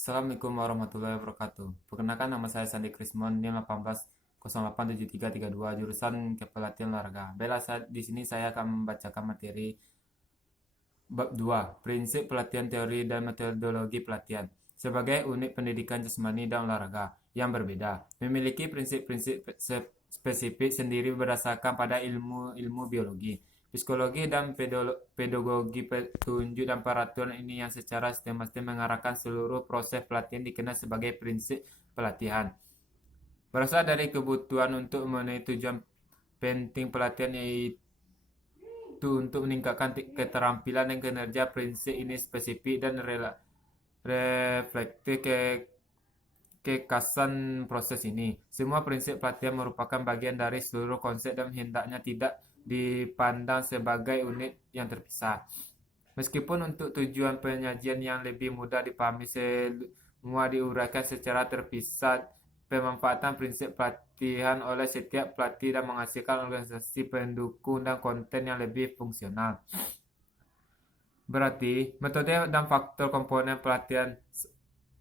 Assalamualaikum warahmatullahi wabarakatuh. Perkenalkan nama saya Sandi Krismon, NIM 18087332, jurusan Kepelatihan Olahraga. Baiklah, di sini saya akan membacakan materi bab 2, prinsip pelatihan teori dan metodologi pelatihan sebagai unit pendidikan jasmani dan olahraga yang berbeda, memiliki prinsip-prinsip spesifik sendiri berdasarkan pada ilmu biologi, psikologi dan pedagogi petunjuk dan peraturan ini yang secara sistematis mengarahkan seluruh proses pelatihan dikenal sebagai prinsip pelatihan. Berasal dari kebutuhan untuk memenuhi tujuan penting pelatihan yaitu untuk meningkatkan keterampilan dan kinerja. Prinsip ini spesifik dan reflektif kekasan proses ini. Semua prinsip pelatihan merupakan bagian dari seluruh konsep dan hendaknya tidak dipandang sebagai unit yang terpisah. Meskipun untuk tujuan penyajian yang lebih mudah dipahami, semua diuraikan secara terpisah. Pemanfaatan prinsip pelatihan oleh setiap pelatih dan menghasilkan organisasi pendukung dan konten yang lebih fungsional. Berarti, metode dan faktor komponen pelatihan.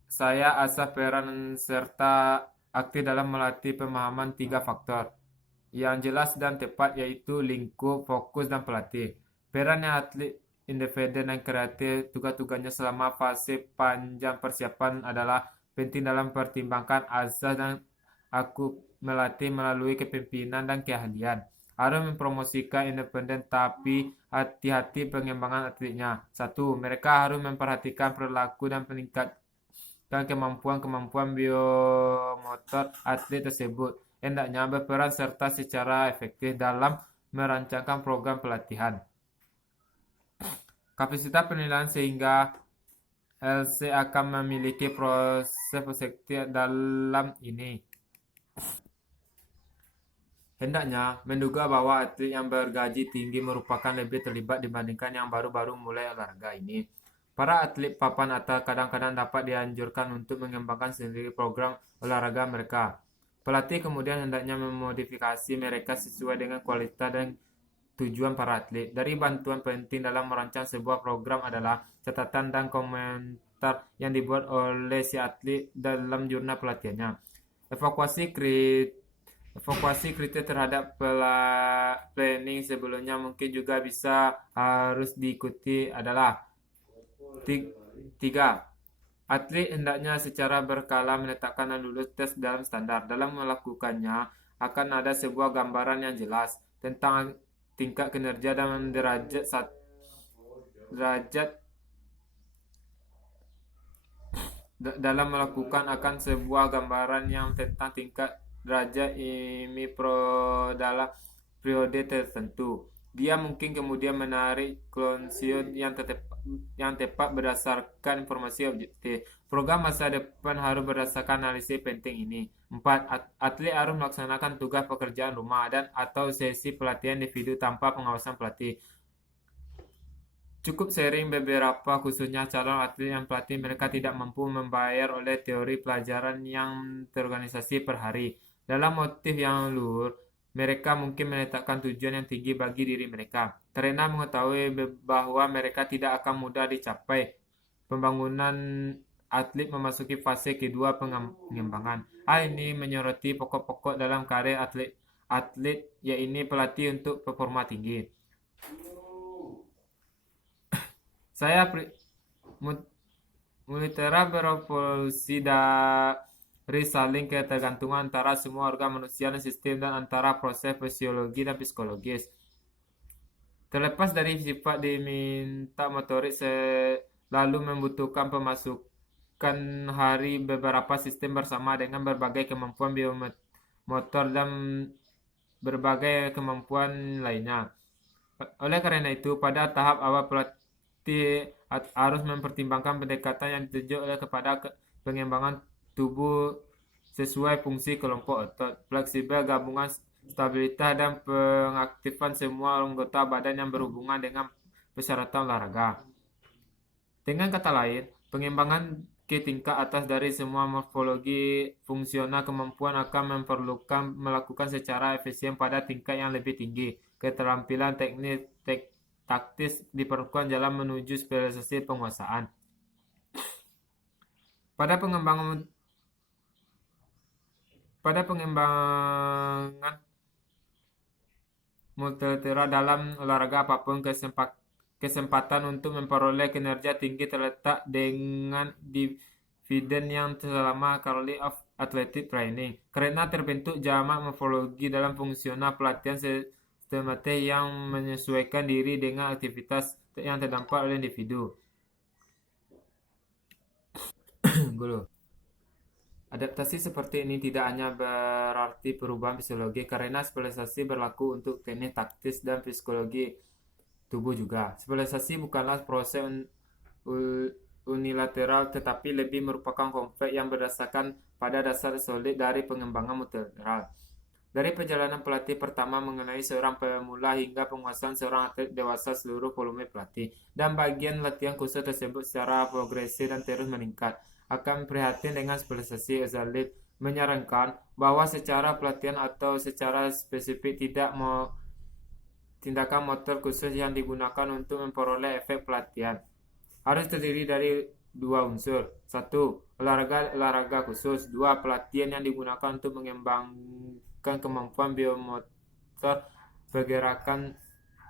Saya asas peran serta aktif dalam melatih pemahaman 3 faktor yang jelas dan tepat, yaitu lingkup, fokus, dan pelatih. Perannya atlet independen dan kreatif, tugas-tugasnya selama fase panjang persiapan adalah penting dalam pertimbangkan azas dan aku melatih melalui kepemimpinan dan keahlian. Harus mempromosikan independen tapi hati-hati pengembangan atletnya. 1. Mereka harus memperhatikan perilaku dan meningkatkan kemampuan biomotor atlet tersebut. Hendaknya berperan serta secara efektif dalam merancangkan program pelatihan. Kapasitas penilaian sehingga LC akan memiliki proses perspektif dalam ini. Hendaknya menduga bahwa atlet yang bergaji tinggi merupakan lebih terlibat dibandingkan yang baru-baru mulai olahraga ini. Para atlet papan atas kadang-kadang dapat dianjurkan untuk mengembangkan sendiri program olahraga mereka. Pelatih kemudian hendaknya memodifikasi mereka sesuai dengan kualitas dan tujuan para atlet. Dari bantuan penting dalam merancang sebuah program adalah catatan dan komentar yang dibuat oleh si atlet dalam jurnal pelatihannya. Evakuasi kritis terhadap planning sebelumnya mungkin juga bisa harus diikuti adalah 3. Atlet hendaknya secara berkala menetapkan dan lulus tes dalam standar. Dalam melakukannya akan ada sebuah gambaran yang jelas tentang tingkat kinerja dan derajat dalam melakukan akan sebuah gambaran yang tentang tingkat derajat ini dalam periode tertentu. Dia mungkin kemudian menarik konklusi yang tepat berdasarkan informasi objektif. Program masa depan harus berdasarkan analisis penting ini. 4. Atlet harus melaksanakan tugas pekerjaan rumah dan atau sesi pelatihan individu tanpa pengawasan pelatih. Cukup sering beberapa, khususnya calon atlet yang pelatih mereka tidak mampu membayar oleh teori pelajaran yang terorganisasi per hari. Dalam motif yang luhur, mereka mungkin menetapkan tujuan yang tinggi bagi diri mereka, karena mengetahui bahwa mereka tidak akan mudah dicapai. Pembangunan atlet memasuki fase kedua pengembangan. Hal ini menyoroti pokok-pokok dalam karir atlet yaitu pelatih untuk performa tinggi. Saya multera berevolusi dari saling ketergantungan antara semua organ manusia dan sistem dan antara proses fisiologi dan psikologis. Terlepas dari sifat diminta motorik selalu membutuhkan pemasukan hari beberapa sistem bersama dengan berbagai kemampuan biomotor dan berbagai kemampuan lainnya. Oleh karena itu, pada tahap awal pelatih harus mempertimbangkan pendekatan yang dituju kepada pengembangan tubuh sesuai fungsi kelompok otot, fleksibel, gabungan stabilitas, dan pengaktifan semua anggota badan yang berhubungan dengan persyaratan olahraga. Dengan kata lain, pengembangan ke tingkat atas dari semua morfologi fungsional kemampuan akan memerlukan melakukan secara efisien pada tingkat yang lebih tinggi. Keterampilan teknis taktis diperlukan dalam menuju spesialisasi penguasaan. Pada pengembangan multilateral dalam olahraga apapun, kesempatan untuk memperoleh kinerja tinggi terletak dengan dividen yang selama quality of athletic training. Karena terbentuk jamak morfologi dalam fungsional pelatihan sistematis yang menyesuaikan diri dengan aktivitas yang terdampak oleh individu. Adaptasi seperti ini tidak hanya berarti perubahan fisiologi, karena spesialisasi berlaku untuk teknik taktis dan psikologi tubuh juga. Spesialisasi bukanlah proses unilateral, tetapi lebih merupakan konflik yang berdasarkan pada dasar solid dari pengembangan multilateral. Dari perjalanan pelatih pertama mengenai seorang pemula hingga penguasaan seorang atlet dewasa, seluruh volume pelatih dan bagian latihan khusus tersebut secara progresif dan terus meningkat. Akan prihatin dengan spesialisasi, Ozalib menyarankan bahwa secara pelatihan atau secara spesifik tidak mau tindakan motor khusus yang digunakan untuk memperoleh efek pelatihan harus terdiri dari dua unsur. 1. Olahraga khusus. 2. Pelatihan yang digunakan untuk mengembangkan kemampuan biomotor pergerakan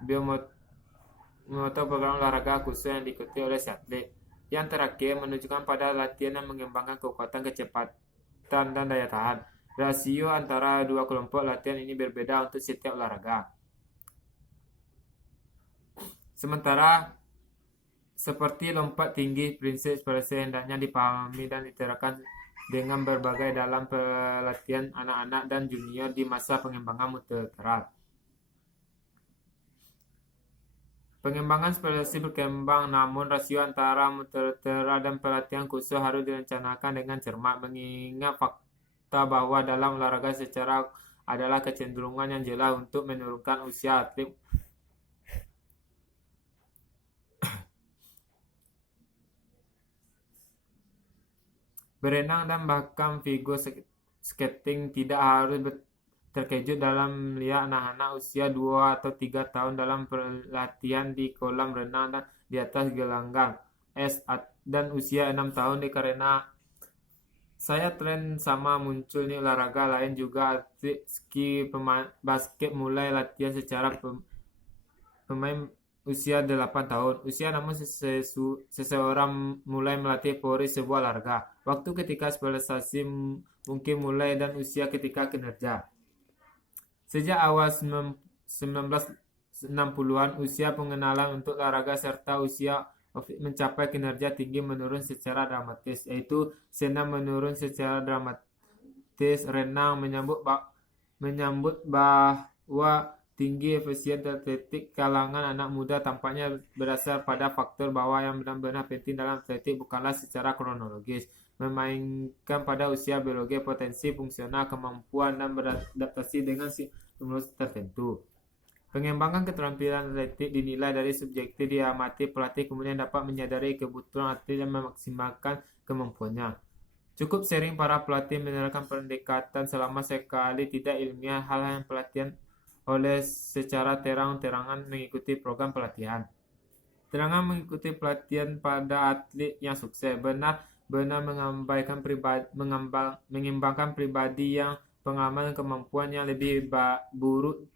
biomotor program olahraga khusus yang diikuti oleh si atlet. Yang terakhir, menunjukkan pada latihan yang mengembangkan kekuatan, kecepatan, dan daya tahan. Rasio antara dua kelompok latihan ini berbeda untuk setiap olahraga. Sementara, seperti lompat tinggi, prinsip spesialisasi hendaknya dipahami dan diterapkan dengan berbagai dalam pelatihan anak-anak dan junior di masa pengembangan multilateral. Pengembangan spesialisasi berkembang, namun rasio antara multilateral dan pelatihan khusus harus direncanakan dengan cermat, mengingat fakta bahwa dalam olahraga secara adalah kecenderungan yang jelas untuk menurunkan usia atlet. Berenang dan bahkan figure skating tidak harus terkejut dalam melihat anak-anak usia 2 atau 3 tahun dalam pelatihan di kolam renang dan di atas gelanggang es, dan usia 6 tahun karena saya tren sama muncul nih olahraga lain juga. Atlet ski, basket mulai latihan secara pemain usia 8 tahun usia, namun seseorang mulai melatih pori sebuah olahraga waktu ketika spesialisasi mungkin mulai dan usia ketika kinerja. Sejak awal 1960-an, usia pengenalan untuk olahraga serta usia mencapai kinerja tinggi menurun secara dramatis, yaitu senam menurun secara dramatis, renang menyambut bahwa tinggi efisien atletik kalangan anak muda tampaknya berdasar pada faktor bahwa yang benar-benar penting dalam atletik bukanlah secara kronologis, memainkan pada usia biologi, potensi fungsional, kemampuan, dan beradaptasi dengan stimulus tertentu. Pengembangan keterampilan atletik dinilai dari subjektif, diamati pelatih kemudian dapat menyadari kebutuhan atlet dan memaksimalkan kemampuannya. Cukup sering para pelatih menerapkan pendekatan selama sekali tidak ilmiah hal yang pelatihan oleh secara terang-terangan mengikuti program pelatihan. Terangan mengikuti pelatihan pada atlet yang sukses benar-benar mengimbangkan pribadi yang pengalaman dan kemampuan yang lebih buruk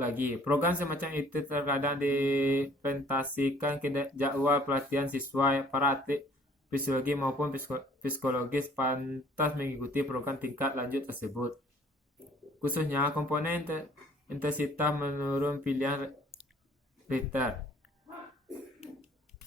lagi. Program semacam itu terkadang diimplementasikan ke jadwal pelatihan siswa. Para atlet fisiologi maupun psikologis pantas mengikuti program tingkat lanjut tersebut. Khususnya komponen intensitas menurun pilihan Richter.